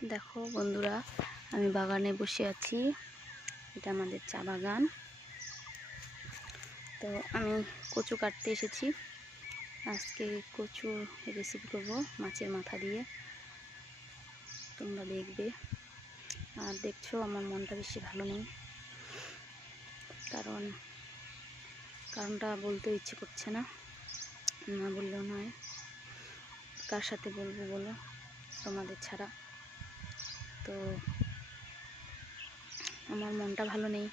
দেখো বন্ধুরা, আমি বাগানে বসে আছি। এটা আমাদের চা বাগান। তো আমি কচু কাটতে এসেছি। আজকে কচু রেসিপি করব মাছের মাথা দিয়ে, তোমরা দেখবে। আর দেখছো আমার মনটা বেশি ভালো নেই, কারণটা বলতে ইচ্ছে করছে না, না বললেও নয়। কার সাথে বলবো বলো, তোমাদের ছাড়া? তো আমার মনটা ভালো নেই,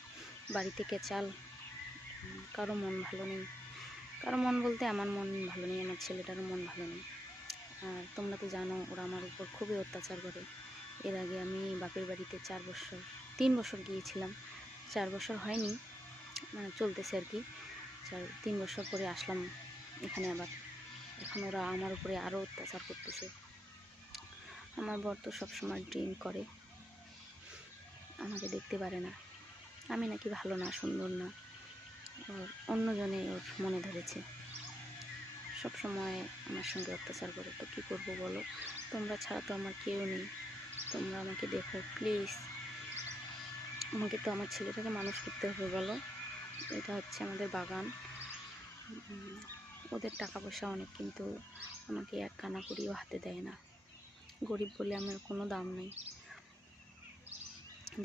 বাড়ি থেকে চাল, কারো মন ভালো নেই। কারো মন বলতে আমার মন ভালো নেই, আমার ছেলেটারও মন ভালো নেই। আর তোমরা তো জানো ওরা আমার উপর খুবই অত্যাচার করে। এর আগে আমি বাপের বাড়িতে 3 বছর গিয়েছিলাম। 4 বছর হয়নি, মানে চলতেছে আর কি। 3 বছর পরে আসলাম এখানে আবার। এখন ওরা আমার উপরে আরও অত্যাচার করতেছে। আমার বর তো সবসময় ড্রিঙ্ক করে, আমাকে দেখতে পারে না। আমি নাকি ভালো না, সুন্দর না, ওর অন্যজনে ওর মনে ধরেছে। সব সময় আমার সঙ্গে অত্যাচার করে। তো কী করবো বলো? তোমরা ছাড়া তো আমার কেউ নেই। তোমরা আমাকে দেখো প্লিজ। আমাকে তো আমার ছেলেটাকে মানুষ করতে হবে বলো। এটা হচ্ছে আমাদের বাগান। ওদের টাকা পয়সা অনেক, কিন্তু আমাকে এক কানা করিও হাতে দেয় না। গরিব বলে আমার কোনো দাম নেই,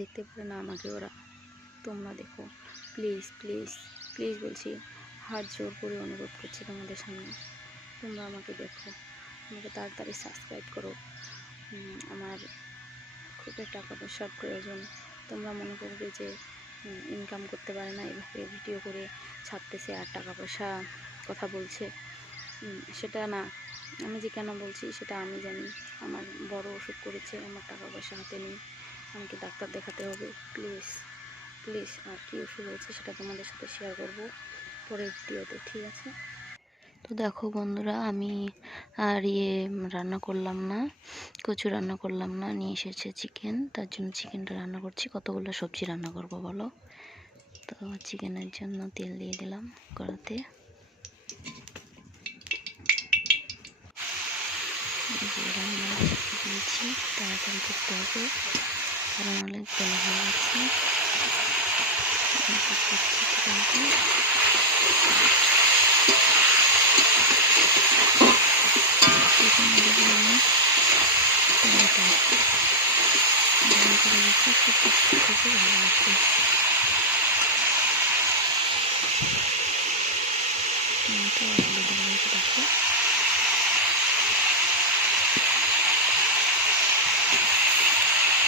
দেখতে পারে না আমাকে ওরা। তোমরা দেখো প্লিজ প্লিজ প্লিজ বলছি, হাত জোর করে অনুরোধ করছি তোমাদের সামনে। তোমরা আমাকে দেখো, আমাকে তাড়াতাড়ি সাবস্ক্রাইব করো। আমার খুবই টাকা পয়সার প্রয়োজন। তোমরা মনে করবে যে ইনকাম করতে পারে না, এভাবে ভিডিও করে ছাড়তেছে আর টাকা পয়সা কথা বলছে। সেটা না, আমি যে কেন বলছি সেটা আমি জানি। আমার বড় অসুখ করেছে, আমার টাকা পয়সা হাতে নেই, আমাকে ডাক্তার দেখাতে হবে। প্লিজ প্লিজ, আর কী ওষুধ হয়েছে সেটা তোমাদের সাথে শেয়ার করবো পরের ভিডিওতে, ঠিক আছে? তো দেখো বন্ধুরা, আমি আর রান্না করলাম না, কচু রান্না করলাম না, নিয়ে এসেছে চিকেন। তার জন্য চিকেনটা রান্না করছি। কতগুলো সবজি রান্না করব বলো? তো চিকেনের জন্য তেল দিয়ে দিলাম কড়াতে। রান্না দিয়েছি, তাড়াতাড়ি করতে হবে কারণ অনেক বেলা হয়ে গেছে। ভালো লাগছে। টমেটো আলু দিলাম, দেখো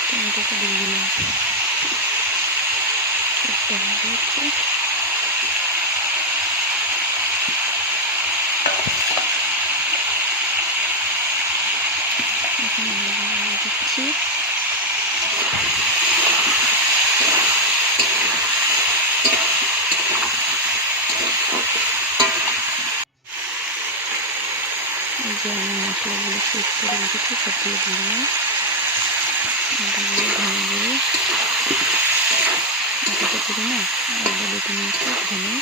টমেটোটা দিয়ে দিলাম। এখন আমি দিচ্ছি এই যে আমি মশলাগুলো শেষ করে রেখেছি, সব দিয়ে দিলাম। ধনে গুঁড়ো, আটাটা করে না, আলাদা বেটে নিয়েছি ধনে,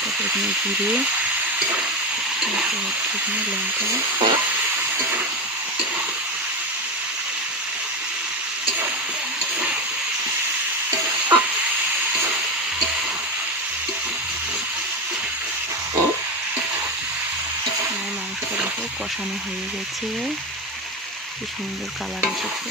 তারপর এখানে জিরে, তারপর হচ্ছে এখানে লঙ্কা, মাংসটা দেখো কষানো হয়ে গেছে, কি সুন্দর কালার এসেছে।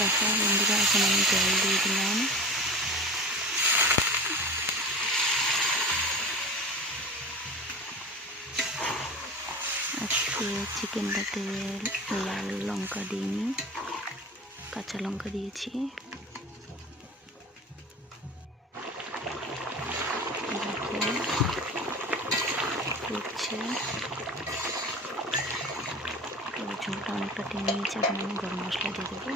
দেখো বন্ধুরা, এখন আমি জল দিয়ে দিলাম। আজকে চিকেনটাতে লাল লঙ্কা দিইনি, কাঁচা লঙ্কা দিয়েছি। দেখো ফুটছে, ঝোলটা অনেকটা টেনে নিয়েছে। এখন আমি গরম মশলা দিয়ে দেবো।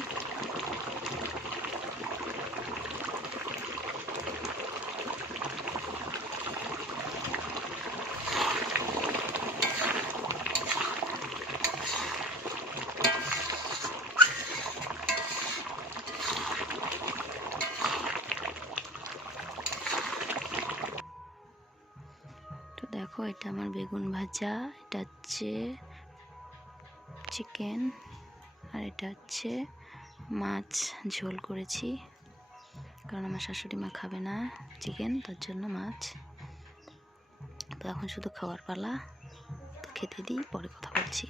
তো দেখো এটা আমার বেগুন ভাজা, এটা হচ্ছে চিকেন, আর এটা হচ্ছে মাছ ঝোল করেছি, কারণ আমার শাশুড়ি মা খাবে না চিকেন, তার জন্য মাছ। তো এখন শুধু খাওয়ার পালা, তো খেতে দিই, পরে কথা বলছি।